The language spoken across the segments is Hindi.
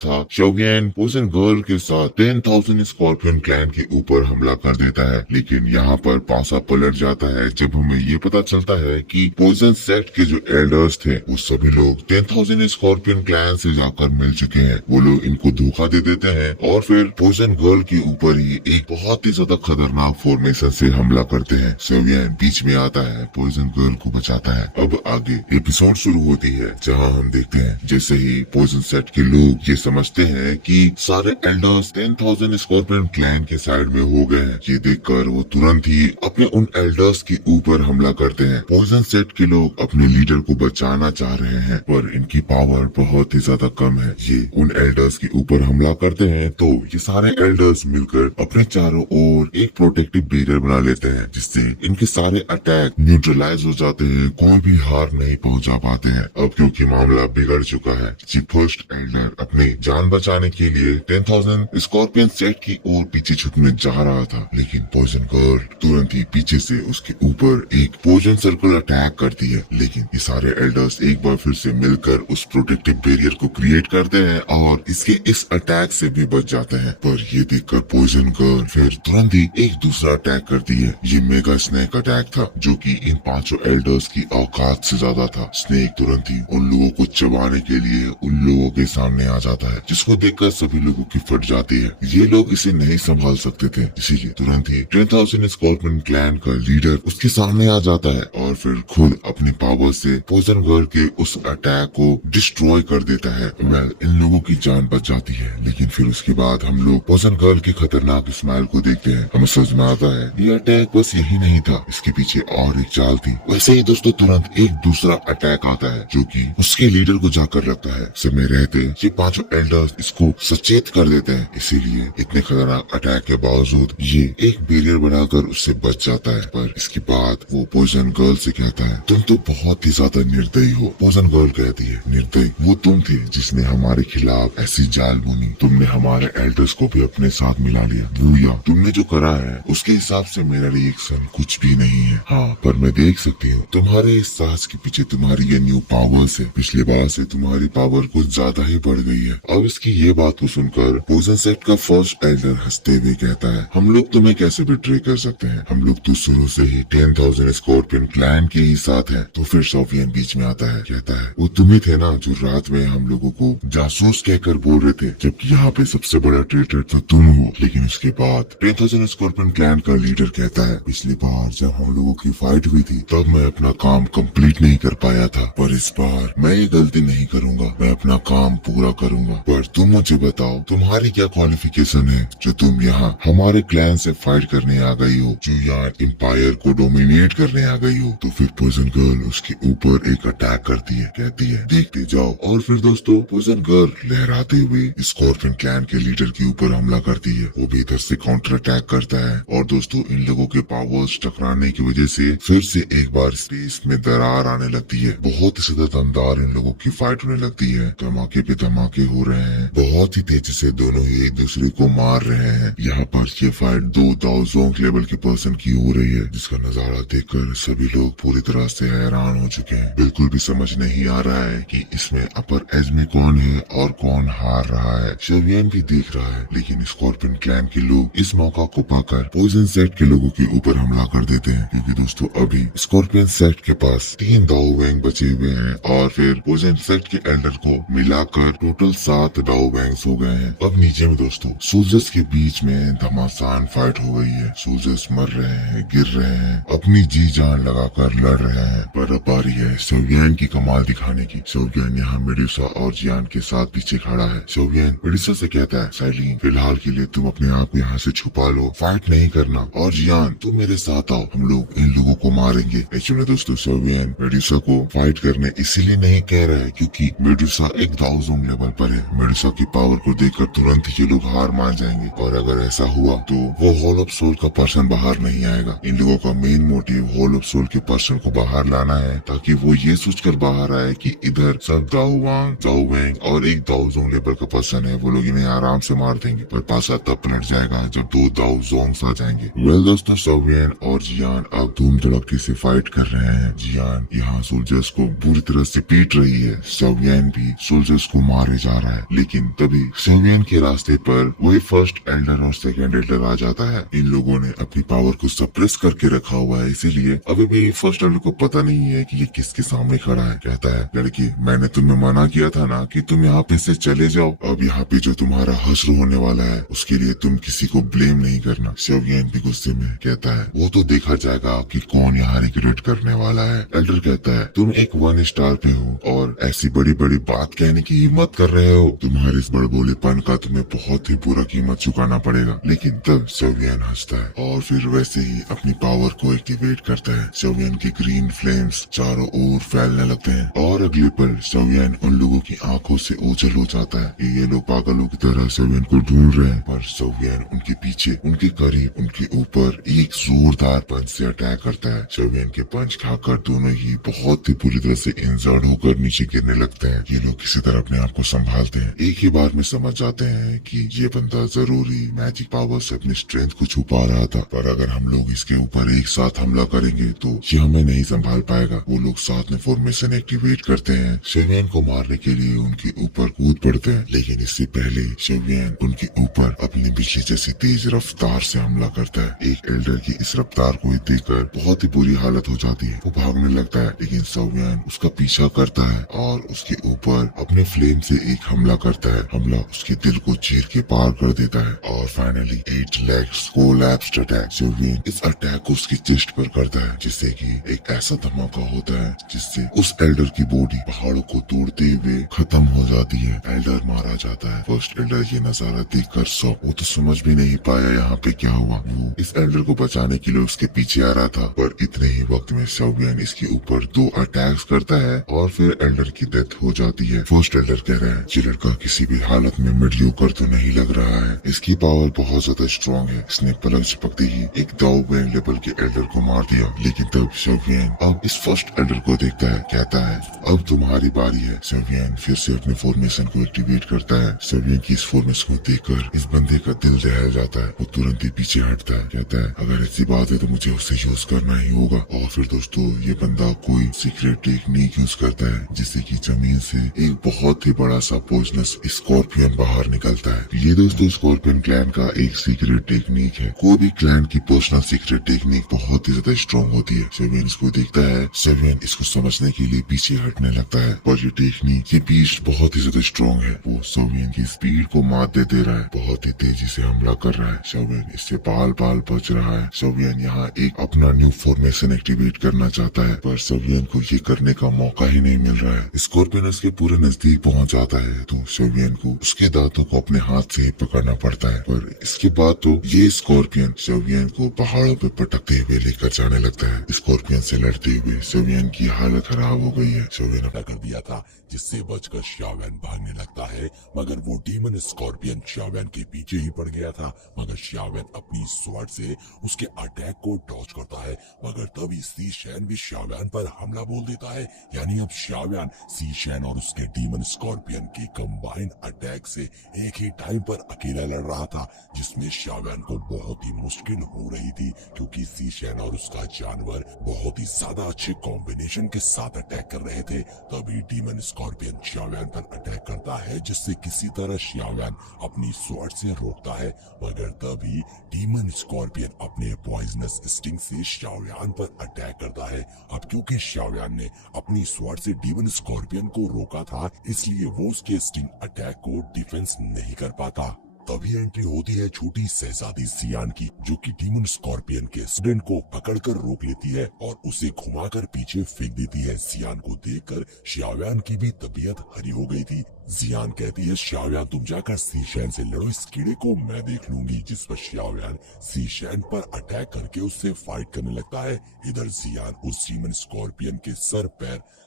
था शोगेन पोइजन गर्ल के साथ 10,000 स्कॉर्पियन क्लैन के ऊपर हमला कर देता है। लेकिन यहाँ पर पासा पलट जाता है जब हमें ये पता चलता है कि पोइजन सेक्ट के जो एल्डर्स थे वो सभी लोग 10,000 स्कॉर्पियन क्लैन से जाकर मिल चुके हैं। वो लोग इनको धोखा दे देते हैं और फिर पोइजन गर्ल के ऊपर ही एक बहुत ही ज्यादा खतरनाक फॉर्मेशन से हमला करते हैं। सोवियन बीच में आता है, पोइजन गर्ल को बचाता है। अब आगे एपिसोड शुरू होती है जहाँ हम देखते हैं जैसे ही पोइजन सेक्ट के लोग ये समझते हैं कि सारे एल्डर्स 10,000 स्कॉर्पियन क्लैन के साइड में हो गए हैं। ये देखकर वो तुरंत ही अपने उन एल्डर्स के ऊपर हमला करते हैं। पॉइजन सेट के लोग अपने लीडर को बचाना चाह रहे हैं पर इनकी पावर बहुत ही ज्यादा कम है। ये उन एल्डर्स के ऊपर हमला करते हैं तो ये सारे एल्डर्स मिलकर अपने चारों ओर एक प्रोटेक्टिव बैरियर बना लेते हैं जिससे इनके सारे अटैक न्यूट्रलाइज हो जाते हैं। कोई भी हार नहीं पहुंचा पाते हैं। अब क्योंकि मामला बिगड़ चुका है, फर्स्ट एल्डर अपने जान बचाने के लिए 10,000 स्कॉर्पियन सेट की ओर पीछे छुपने जा रहा था, लेकिन पॉइजन गर्ल तुरंत ही पीछे से उसके ऊपर एक पॉइजन सर्कल अटैक करती है। लेकिन ये सारे एल्डर्स एक बार फिर से मिलकर उस प्रोटेक्टिव बैरियर को क्रिएट करते हैं और इसके इस अटैक से भी बच जाते हैं। पर ये देखकर पॉइजन गर्ल फिर तुरंत ही एक दूसरा अटैक करती है। ये मेगा स्नेक अटैक था जो कि इन पांचों एल्डर्स की औकात से ज्यादा था। स्नेक तुरंत ही उन लोगों को चबाने के लिए उन लोगों के सामने आ जाता है जिसको देखकर सभी लोगों की फट जाती है। ये लोग इसे नहीं संभाल सकते थे, इसीलिए तुरंत ही 10,000 स्कॉर्पियन क्लैन का लीडर उसके सामने आ जाता है और फिर खुद अपनी पावर से पॉइजन गर्ल के उस अटैक को डिस्ट्रॉय कर देता है। इन लोगों की जान बच जाती है। लेकिन फिर उसके बाद हम लोग पॉइजन गर्ल की खतरनाक स्माइल को देखते हैं। हमें समझ में आता है ये अटैक बस यही नहीं था, इसके पीछे और एक चाल थी। वैसे ही दोस्तों तुरंत एक दूसरा अटैक आता है जो कि उसके लीडर को जाकर लगता है। समय रहते ये पांचों एल्डर्स इसको सचेत कर देते हैं, इसीलिए इतने खतरनाक अटैक के बावजूद ये एक बैरियर बनाकर उससे बच जाता है। पर इसके बाद वो पॉइजन गर्ल से कहता है तुम तो बहुत ही ज्यादा निर्दयी हो। पॉइजन गर्ल कहती है निर्दयी वो तुम थे जिसने हमारे खिलाफ ऐसी जाल बुनी। तुमने हमारे एल्डर्स को भी अपने साथ मिला लिया। भूया तुमने जो करा है उसके हिसाब से मेरा रिएक्शन कुछ भी नहीं है। हाँ पर मैं देख सकती हूँ तुम्हारे इस साहस के पीछे तुम्हारी ये न्यू पावर्स है। पिछले बार से तुम्हारी पावर कुछ ज्यादा ही बढ़ गई है। अब इसकी ये बात को सुनकर पॉइजन सेट का फर्स्ट एल्डर हंसते हुए कहता है हम लोग तुम्हें कैसे बिट्रे कर सकते हैं, हम लोग तो शुरू से ही 10,000 स्कॉर्पियन क्लैन के ही साथ हैं। तो फिर सोवियन बीच में आता है, कहता है वो तुम्ही थे ना जो रात में हम लोगों को जासूस कहकर बोल रहे थे, जबकि यहाँ पे सबसे बड़ा ट्रेटर तो तुम हो। लेकिन उसके बाद 10,000 स्कॉर्पियन क्लैन का लीडर कहता है पिछली बार जब हम लोगों की फाइट हुई थी तब मैं अपना काम कंप्लीट नहीं कर पाया था, पर इस बार मैं ये गलती नहीं करूंगा, मैं अपना काम पूरा करूंगा। पर तुम मुझे बताओ तुम्हारी क्या क्वालिफिकेशन है जो तुम यहाँ हमारे क्लैन से फाइट करने आ गई हो, जो यहाँ एम्पायर को डोमिनेट करने आ गई हो। तो फिर पॉइजन गर्ल उसके ऊपर एक अटैक करती है, कहती है देखते जाओ। और फिर दोस्तों पॉइजन गर्ल लहराते हुए स्कॉर्पियन क्लैन के लीडर के ऊपर हमला करती है। वो भी इधर से काउंटर अटैक करता है और दोस्तों इन लोगों के पावर्स टकराने की वजह से फिर से एक बार स्पेस में दरार आने लगती है। बहुत ही ज्यादा दमदार इन लोगों की फाइट होने लगती है। धमाके पे धमाके हो रहे हैं, बहुत ही तेजी से दोनों ही एक दूसरे को मार रहे हैं। यहाँ पर ये फाइट 2 दाओ जोंग लेवल के पर्सन की हो रही है जिसका नजारा देखकर सभी लोग पूरी तरह से हैरान हो चुके हैं। बिल्कुल भी समझ नहीं आ रहा है कि इसमें अपर एज में कौन है और कौन हार रहा है। शोवियन भी देख रहा है, लेकिन स्कॉर्पियन क्लैन के लोग इस मौका को पाकर पॉइजन सेट के लोगों के ऊपर हमला कर देते हैं, क्योंकि दोस्तों अभी स्कॉर्पियन सेट के पास 3 दाओ वैंग बचे हुए हैं और फिर पॉइजन सेट के एल्डर को मिलाकर टोटल 7 दाओ वैंग्स हो गए हैं। अब नीचे में दोस्तों सोल्जर्स के बीच में घमासान फाइट हो गई है। सोल्जर्स मर रहे हैं, गिर रहे हैं, अपनी जी जान लगाकर लड़ रहे हैं। पर अब बारी है सोवियन की कमाल दिखाने की। सोवियन यहाँ मेडुसा और जियान के साथ पीछे खड़ा है। सोवियन मेडुसा से कहता है साइलिन फिलहाल के लिए तुम अपने आप को यहाँ से छुपा लो, फाइट नहीं करना, और जियान तुम मेरे साथ आओ, हम लोग इन लोगों को मारेंगे। एक्चुअली दोस्तों सोवियन मेडुसा को फाइट करने इसीलिए नहीं कह रहा है क्योंकि मेडुसा एक दाओ जोंग लेवल पर है। मेडुसा की पावर को देखकर तुरंत ही ये लोग हार मान जाएंगे और अगर ऐसा हुआ तो वो हॉल ऑफ सोल का पर्सन बाहर नहीं आएगा। इन लोगों का main motive hall of soul के पर्सन को बाहर लाना है ताकि वो ये सोचकर बाहर आए कि इधर सब दाओ वांग, दाओ वैंग और एक दाओ जोंग लेवल का पर्सन है, वो लोग इन्हें आराम से मार देंगे। पर पासा तब पलट जाएगा जब 2 दाओ जोंग्स आ जाएंगे। वेल दोस्तों सोवियन और जियान अब धूम धड़के से फाइट कर रहे हैं। जियान यहाँ सोल्जर्स को बुरी तरह से पीट रही है, सोवियन भी सोल्जर्स को मारे जा रहा है, लेकिन तभी सेवियन के रास्ते पर वही फर्स्ट एल्डर और सेकंड एल्डर आ जाता है। इन लोगों ने अपनी पावर को सप्रेस करके रखा हुआ है, इसीलिए अभी भी फर्स्ट एल्डर को पता नहीं है कि ये किसके सामने खड़ा है। कहता है, लड़की मैंने तुम्हें मना किया था ना कि तुम यहाँ पे से चले जाओ। अब यहाँ पे जो तुम्हारा हश्र होने वाला है उसके लिए तुम किसी को ब्लेम नहीं करना। सेवियन भी गुस्से में कहता है, वो तो देखा जाएगा कि कौन यहाँ रिग्रेट करने वाला है। एल्डर कहता है, तुम एक 1 स्टार पे हो और ऐसी बड़ी बड़ी बात कहने की हिम्मत कर रहे हो। तुम्हारे इस बड़बोलेपन का तुम्हें बहुत ही बुरा कीमत चुकाना पड़ेगा। लेकिन तब सेवियन हंसता है और फिर वैसे ही अपनी पावर को एक्टिवेट करता है। सेवियन के ग्रीन फ्लेम्स चारों ओर फैलने लगते हैं और अगले पल सेवियन उन लोगों की आंखों से ओझल हो जाता है कि ये लोग पागलों की तरह सेवियन को ढूंढ रहे हैं। पर सेवियन उनके पीछे, उनके करीब, उनके ऊपर एक जोरदार पंच से अटैक करता है। सेवियन के पंच खाकर दोनों ही बहुत ही बुरी तरह से इंजर्ड होकर नीचे गिरने लगते हैं। ये लोग किसी तरह अपने आप को संभालते हैं। एक ही बार में समझ जाते हैं कि ये बंदा जरूरी मैजिक पावर से अपनी स्ट्रेंथ को छुपा रहा था, पर अगर हम लोग इसके ऊपर एक साथ हमला करेंगे तो ये हमें नहीं संभाल पाएगा। वो लोग साथ में फॉर्मेशन एक्टिवेट करते हैं। सेवियन को मारने के लिए उनके ऊपर कूद पड़ते हैं, लेकिन इससे पहले सेवियन उनके ऊपर अपनी बिजली जैसी तेज रफ्तार से हमला करता है। एक एल्डर की इस रफ्तार को देखकर बहुत ही बुरी हालत हो जाती है। वो भागने लगता है, लेकिन सेवियन उसका पीछा करता है और उसके ऊपर अपने फ्लेम से एक हमला करता है। हमला उसके दिल को चीर के पार कर देता है और फाइनली 8 legs कोलैप्स्ड अटैक। सेवियन इस अटैक को उसकी चेस्ट पर करता है, जिससे कि एक ऐसा धमाका होता है जिससे उस एल्डर की बॉडी पहाड़ों को तोड़ते हुए खत्म हो जाती है। एल्डर मारा जाता है। फर्स्ट एल्डर ये नजारा देखकर शॉक, वो तो समझ भी नहीं पाया यहाँ पे क्या हुआ। वो इस एल्डर को बचाने के लिए उसके पीछे आ रहा था, पर इतने ही वक्त में सेवियन इसके ऊपर 2 अटैक्स करता है और फिर एल्डर की डेथ हो जाती है। फर्स्ट एल्डर कह रहा है, ये लड़का किसी भी हालत में मिडियोकर तो नहीं लग रहा है, इसकी पावर बहुत ज्यादा स्ट्रॉन्ग है। इसने पलक झपकते ही एक दाव बैंड लेवल के एल्डर को मार दिया। लेकिन तब सेवियन अब इस फर्स्ट एल्डर को देखता है, कहता है, अब तुम्हारी बारी है। सेवियन फिर से अपने फॉर्मेशन को एक्टिवेट करता है। सेवियन की इस फॉर्मेशन को देखकर इस बंदे का दिल दहल जाता है। वो तुरंत ही पीछे हटता है, कहता है, अगर ऐसी बात है तो मुझे उसे यूज करना ही होगा। और फिर दोस्तों ये बंदा कोई सीक्रेट टेक्निक यूज करता है, जिससे कि जमीन से एक बहुत ही बड़ा सा पॉइजनस स्कॉर्पियन बाहर निकलता है। ये दोस्तों स्कॉर्पियन क्लैन का एक सीक्रेट टेक्निक है। कोई भी क्लैन की पर्सनल सीक्रेट टेक्निक बहुत ही ज्यादा स्ट्रॉन्ग होती है। सेवियन इसको देखता है। सेवियन इसको समझने के लिए पीछे हटने लगता है, पर ये टेक्निक, ये बीस्ट बहुत ही ज्यादा स्ट्रॉन्ग है। वो सेवियन की स्पीड को मात दे रहा है, बहुत ही तेजी से हमला कर रहा है। सेवियन इससे बाल बाल बच रहा है। सेवियन यहाँ एक अपना न्यू फॉर्मेशन एक्टिवेट करना चाहता है, पर सेवियन को ये करने का मौका ही नहीं मिल रहा है। स्कॉर्पियन उसके पूरे नजदीक पहुंच जाता है तो सेवियन को उसके दांतों को अपने हाथ से पकड़ना पड़ता है। पर इसके बाद तो ये स्कॉर्पियन सेवियन को पहाड़ों पे पटकते हुए लेकर जाने लगता है। स्कॉर्पियन से लड़ते हुए सेवियन की हालत खराब हो गई है। सेवियन हमला कर दिया था, जिससे बचकर शाओवैन भागने लगता है, मगर वो डीमन स्कॉर्पियन शाओवैन के पीछे ही पड़ गया था। मगर शाओवैन अपनी स्वॉर्ड से उसके अटैक को डॉज करता है, मगर तभी सी शैन भी शाओवैन पर हमला बोल देता है। यानी अब शाओवैन सी शैन और उसके डीमन स्कॉर्पियन के कंबाइंड अटैक से एक ही टाइम पर अकेला लड़ रहा था, जिसमें शाओवैन को बहुत ही मुश्किल हो रही थी, क्योंकि सी शैन और उसका जानवर बहुत ही ज्यादा अच्छे कॉम्बिनेशन के साथ अटैक कर रहे थे। तभी डीमन स्कॉर्पियन शाओवैन पर अटैक करता है, जिससे किसी तरह शाओवैन अपनी स्वॉर्ड से रोकता है, मगर तभी डीमन स्कॉर्पियन अपने पॉइजनस स्टिंग से शाओवैन पर अटैक करता है। अब क्योंकि शाओवैन ने अपनी स्वॉर्ड से डीमन स्कॉर्पियन को रोका था, इसलिए वो उसके स्टिंग अटैक को डिफेंस नहीं कर पाता। तभी एंट्री होती है छोटी शहजादी जियान की, जो कि डीमन स्कॉर्पियन के स्टूडेंट को पकड़कर रोक लेती है और उसे घुमाकर पीछे फेंक देती है। जियान को देखकर शाओवैन की भी तबीयत हरी हो गई थी। जियान कहती है, शाओवैन तुम जाकर सी शैन से लड़ो, इस कीड़े को मैं देख लूंगी। जिस पर शाओवैन सी शैन पर अटैक करके उससे फाइट करने लगता है। इधर जियान उस डीमन स्कॉर्पियन के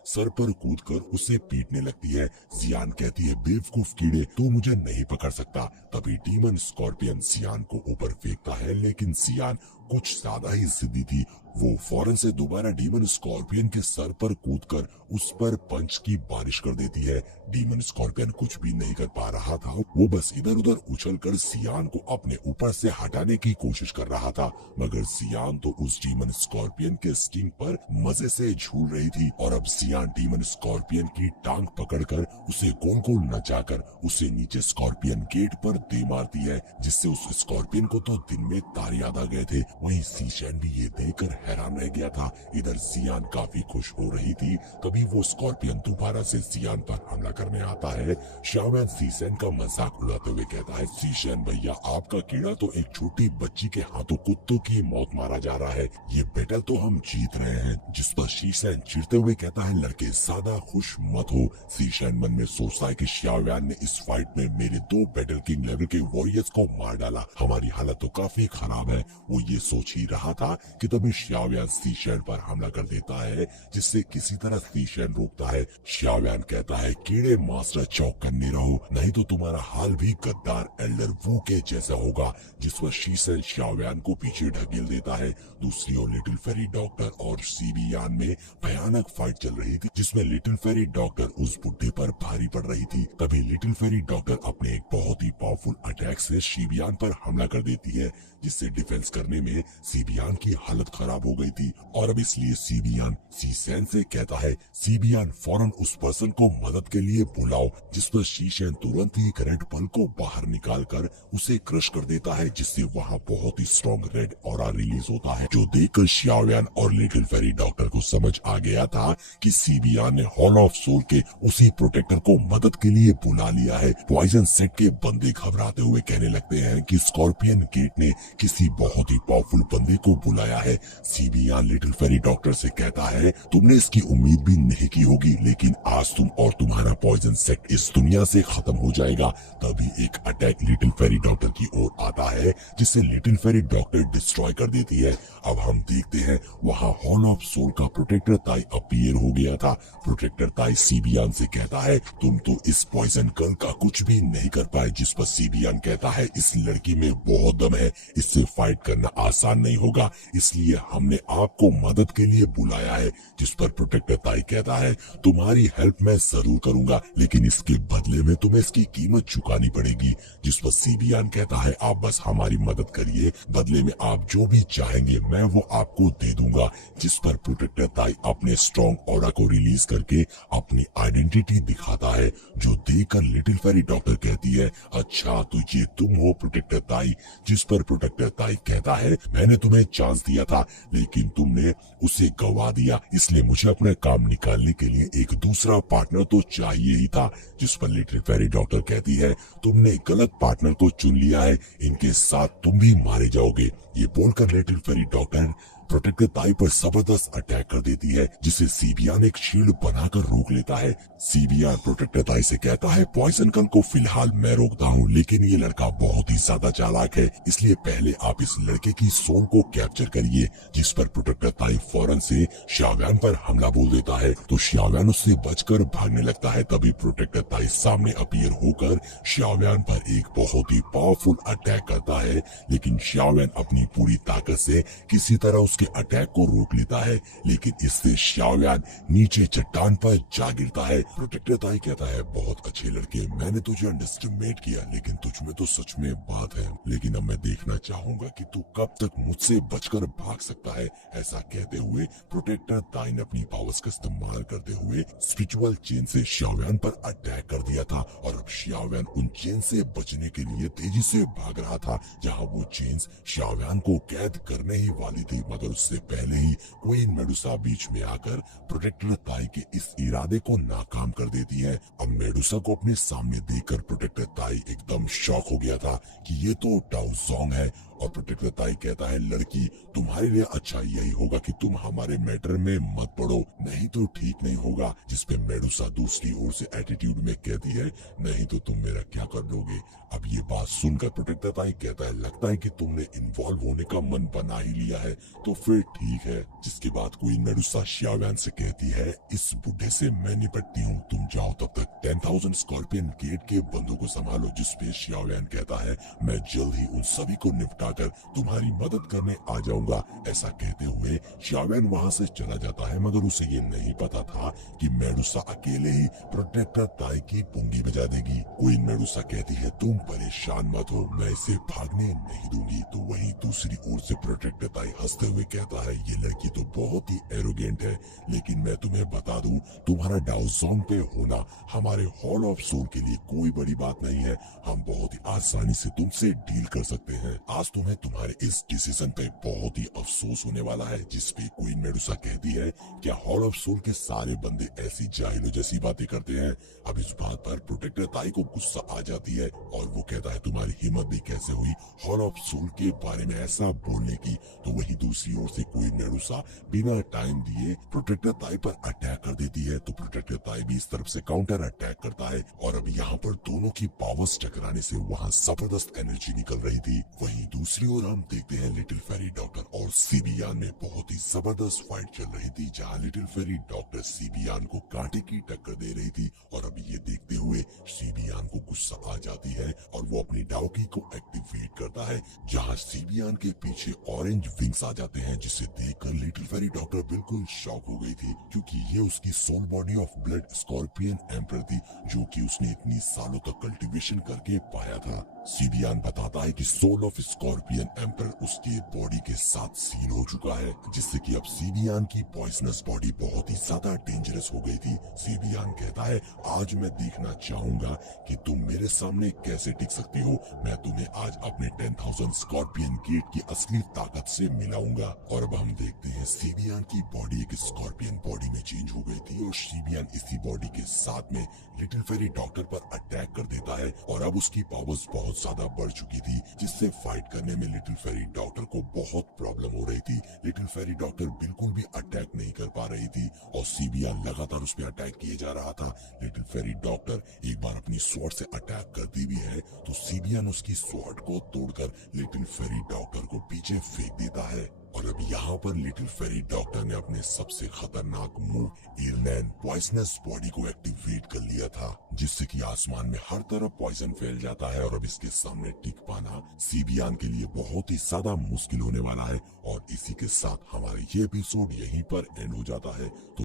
सर पर कूदकर उसे पीटने लगती है। जियान कहती है, बेवकूफ कीड़े, तू मुझे नहीं पकड़ सकता। तभी डीमन स्कॉर्पियन जियान को ऊपर फेंकता है, लेकिन जियान कुछ ज्यादा ही जिद्दी थी। वो फौरन से दोबारा डीमन स्कॉर्पियन के सर पर कूदकर उस पर पंच की बारिश कर देती है। डीमन स्कॉर्पियन कुछ भी नहीं कर पा रहा था, वो बस इधर उधर उछलकर सियान को अपने ऊपर से हटाने की कोशिश कर रहा था, मगर सियान तो उस डीमन स्कॉर्पियन के स्टिंग पर मजे से झूल रही थी। और अब सियान डीमन स्कॉर्पियन की टांग पकड़कर उसे गोल गोल नचाकर उसे नीचे स्कॉर्पियन गेट पर दे मारती है, जिससे उस स्कॉर्पियन को तो दिन में तार याद आ गए थे। वहीं सीशैन भी ये देखकर हैरान रह गया था। इधर सियान काफी खुश हो रही थी, तभी वो स्कॉर्पियन दोबारा से सियान पर हमला करने आता है। शाओवैन सीशैन का मजाक उड़ाते हुए कहता है, सीशैन भैया, आपका कीड़ा तो एक छोटी बच्ची के हाथों कुत्तों की मौत मारा जा रहा है, ये बैटल तो हम जीत रहे हैं। जिस पर सीशैन चिढ़ते हुए कहता है, लड़के ज्यादा खुश मत हो। सीशैन मन में सोचता है कि शाओवैन ने इस फाइट में मेरे 2 बैटल किंग लेवल के वॉरियर्स को मार डाला, हमारी हालत तो काफी खराब है। वो ये सोच ही रहा था कि तभी शाओवैन सीशैन पर हमला कर देता है, जिससे किसी तरह सीशैन रोकता है। शाओवैन कहता है, कीड़े मास्टर चौक करने रहो, नहीं तो तुम्हारा हाल भी गद्दार एल्डर वू के जैसा होगा। जिस पर सीशैन शाओवैन को पीछे ढकेल देता है। दूसरी ओर लिटिल फेरी डॉक्टर और सीबियान में भयानक फाइट चल रही थी, जिसमें लिटिल फेरी डॉक्टर उस बुड्ढे पर भारी पड़ रही थी। तभी लिटिल फेरी डॉक्टर अपने एक बहुत ही पावरफुल अटैक से सीबियान पर हमला कर देती है, जिससे डिफेंस करने में सीबियान की हालत खराब हो गई थी। और अब इसलिए सीबियान सीशैन से कहता है, सीबियान फौरन उस पर्सन को मदद के लिए बुलाओ। जिस पर सीशैन तुरंत ही एक रेड पल को बाहर निकाल कर उसे क्रश कर देता है, जिससे वहाँ बहुत ही स्ट्रॉन्ग रेड ऑरा रिलीज होता है, जो देखकर शाओवैन और लिटिल फेरी डॉक्टर को समझ आ गया था कि सीबियान ने हॉल ऑफ सोल के उसी प्रोटेक्टर को मदद के लिए बुला लिया है। पॉइजन सेट के बंदे घबराते हुए कहने लगते हैं कि स्कॉर्पियन गेट ने किसी बहुत ही पावरफुल बंदे को बुलाया है। सीबियान लिटिल फेरी डॉक्टर से कहता है, तुमने इसकी उम्मीद भी नहीं की होगी, लेकिन आज तुम और तुम्हारा पॉइजन सेट इस दुनिया से खत्म हो जाएगा। तभी एक अटैक लिटिल फेरी डॉक्टर की ओर आता है, जिसे लिटिल फेरी डॉक्टर डिस्ट्रॉय कर देती है। अब हम देखते हैं वहाँ हॉल ऑफ सोल का प्रोटेक्टर ताई अपीयर हो गया था। प्रोटेक्टर ताई सीबियान से कहता है, तुम तो इस पॉइजन गर्ल का कुछ भी नहीं कर पाए। जिस पर सीबियान कहता है, इस लड़की में बहुत दम है, इससे फाइट करना आसान नहीं होगा, इसलिए हमने आपको मदद के लिए बुलाया है। जिस पर प्रोटेक्टर ताई कहता है, तुम्हारी हेल्प मैं जरूर करूंगा, लेकिन इसके बदले में तुम्हें इसकी कीमत चुकानी पड़ेगी। जिस पर सीबियान कहता है, आप बस हमारी मदद करिए, बदले में आप जो भी चाहेंगे मैं वो आपको दे दूंगा। जिस पर प्रोटेक्टर ताई अपने स्ट्रॉन्ग ऑरा को रिलीज करके अपनी आइडेंटिटी दिखाता है, जो देखकर लिटिल फेरी डॉक्टर कहती है, अच्छा तो ये तुम हो प्रोटेक्टर ताई। जिस पर प्रोटेक्टर ताई कहता है, मैंने तुम्हें चांस दिया था, लेकिन तुमने उसे गवा दिया, इसलिए मुझे अपना काम निकालने के लिए एक दूसरा पार्टनर तो चाहिए ही था। जिस पर लिटिल फेरी डॉक्टर कहती है, तुमने गलत पार्टनर को चुन लिया है, इनके साथ तुम भी मारे जाओगे। ये बोलकर लिटिल फेरी डॉक्टर प्रोटेक्टर ताई पर जबरदस्त अटैक कर देती है, जिसे सीबियान एक शील्ड बनाकर रोक लेता है। सीबियान प्रोटेक्टर ताई से कहता है, पॉइजन गन को फिलहाल मैं रोकता हूँ, लेकिन ये लड़का बहुत ही ज्यादा चालाक है, इसलिए पहले आप इस लड़के की सोल को कैप्चर करिए। जिस पर प्रोटेक्टर ताई फौरन से शाओवैन पर हमला बोल देता है, तो शाओवैन उससे बचकर भागने लगता है। तभी प्रोटेक्टर ताई सामने अपीयर होकर शाओवैन पर एक बहुत ही पावरफुल अटैक करता है, लेकिन शाओवैन अपनी पूरी ताकत से किसी तरह के अटैक को रोक लेता है, लेकिन इससे शाओवैन नीचे चट्टान पर जा गिरता है। प्रोटेक्टर ताई कहता है, बहुत अच्छे लड़के, मैंने तुझे अंडरएस्टिमेट किया, लेकिन तुझ में तो सच में बात है, लेकिन अब मैं देखना चाहूंगा कि तू कब तक मुझसे बचकर भाग सकता है। ऐसा कहते हुए प्रोटेक्टर ताई ने अपनी पावर्स का इस्तेमाल करते हुए स्पिरिचुअल चेन से शाओवैन पर अटैक कर दिया था, और अब शाओवैन उन चेन से बचने के लिए तेजी से भाग रहा था, जहाँ वो चेन्स शाओवैन को कैद करने ही वाली थी, मगर उससे पहले ही क्वीन मेडुसा बीच में आकर प्रोटेक्टर ताई के इस इरादे को नाकाम कर देती है। अब मेडुसा को अपने सामने देखकर प्रोटेक्टर ताई एकदम शॉक हो गया था कि ये तो टाओ ज़ोंग है। और प्रोटेक्टर ताई कहता है, लड़की, तुम्हारे लिए अच्छा यही होगा कि तुम हमारे मैटर में मत पड़ो, नहीं तो ठीक नहीं होगा। जिसपे मेडुसा दूसरी ओर से एटीट्यूड में कहती है, नहीं तो तुम मेरा क्या कर लोगे। अब ये बात सुनकर प्रोटेक्टर ताई कहता है, लगता है कि तुमने इन्वॉल्व होने का मन बना ही लिया है, तो फिर ठीक है। जिसके बाद क्वीन मेडुसा शियावेन से कहती है, इस बुढ़े से मैं निपटती हूँ, तुम जाओ तब तक 10,000 स्कॉर्पियन गेट के बंदों को संभालो। जिसपे शियावेन कहता है, मैं जल्द ही उन सभी को निपटा कर तुम्हारी मदद करने आ जाऊंगा। ऐसा कहते हुए शियावेन वहाँ से चला जाता है, मगर उसे ये नहीं पता था कि मेडुसा अकेले ही प्रोटेक्टर ताई की पुंगी बजा देगी। क्वीन मेडुसा कहती है, तुम परेशान मत हो, मैं इसे भागने नहीं दूंगी। तो वहीं दूसरी ओर से प्रोटेक्टर ताई हंसते हुए कहता है, ये लड़की तो बहुत ही एरोगेंट है, लेकिन मैं तुम्हें बता दूं, तुम्हारा डाउजोंग पे होना हमारे हॉल ऑफ सोल के लिए कोई बड़ी बात नहीं है। हम बहुत ही आसानी से तुमसे डील कर सकते हैं। आज तुम्हें तुम्हारे इस डिसीजन पे बहुत ही अफसोस होने वाला है। जिसपे क्वीन मेडुसा कहती है, क्या हॉल ऑफ सोल के सारे बंदे ऐसी जाहिलों जैसी बातें करते हैं? अब इस बात पर प्रोटेक्टर ताई को गुस्सा आ जाती है और वो कहता है, तुम्हारी हिम्मत भी कैसे हुई हॉल ऑफ सोल के बारे में ऐसा बोलने की। तो वही दूसरी ओर से क्वीन मेडुसा बिना टाइम दिए प्रोटेक्टर ताई पर अटैक कर देती है। तो प्रोटेक्टर ताई भी इस तरफ से काउंटर अटैक करता है और अब यहाँ पर दोनों की पावर्स टकराने से वहाँ जबरदस्त एनर्जी निकल रही थी। वहीं दूसरी ओर हम देखते हैं लिटिल फेरी डॉक्टर और सीबियान में बहुत ही जबरदस्त फाइट चल रही थी, जहाँ लिटिल फेरी डॉक्टर सीबियान को कांटे की टक्कर दे रही थी। और अब ये देखते हुए सीबियान को गुस्सा आ जाती है और वो अपनी डाउकी को एक्टिवेट करता है, जहाँ सीबियान के पीछे ऑरेंज विंग्स आ जाते हैं, जिसे देखकर लिटिल फेरी डॉक्टर बिल्कुल शॉक हो गई थी, क्योंकि ये उसकी soul body of blood scorpion emperor थी, जो कि उसने इतनी सालों तक कल्टीवेशन करके पाया था। सीबियान बताता है कि सोल ऑफ स्कॉर्पियन एम्पर उसके बॉडी के साथ सील हो चुका है, जिससे कि अब सीबियान की पॉइजनस बॉडी बहुत ही ज्यादा डेंजरस हो गई थी। सीबियान कहता है, आज मैं देखना चाहूंगा कि तुम मेरे सामने कैसे टिक सकती हो। मैं तुम्हें आज अपने 10,000 स्कॉर्पियन गेट की असली ताकत से मिलाऊंगा। और अब हम देखते हैं सीबियान की बॉडी एक स्कॉर्पियन बॉडी में चेंज हो गई थी और सीबियान इसी बॉडी के साथ में लिटिल फेरी डॉक्टर पर अटैक कर देता है। और अब उसकी पावर्स बहुत ज्यादा बढ़ चुकी थी, जिससे फाइट करने में लिटिल फेरी डॉक्टर को बहुत प्रॉब्लम हो रही थी। लिटिल फेरी डॉक्टर बिल्कुल भी अटैक नहीं कर पा रही थी और सीबियान लगातार उस पर अटैक किए जा रहा था। लिटिल फेरी डॉक्टर एक बार अपनी स्वॉर्ड से अटैक करती भी है, तो सीबियान उसकी स्वॉर्ड को तोड़कर लिटिल फेरी डॉक्टर को पीछे फेंक देता है। और अब यहाँ पर लिटिल फेरी डॉक्टर ने अपने सबसे खतरनाक मूव इरलैंड पॉइजनस बॉडी को एक्टिवेट कर लिया था, जिससे कि आसमान में हर तरफ पॉइजन फैल जाता है और अब इसके सामने टिक पाना सीबियान के लिए बहुत ही ज्यादा मुश्किल होने वाला है। और इसी के साथ हमारा ये एपिसोड यहीं पर एंड हो जाता है। तो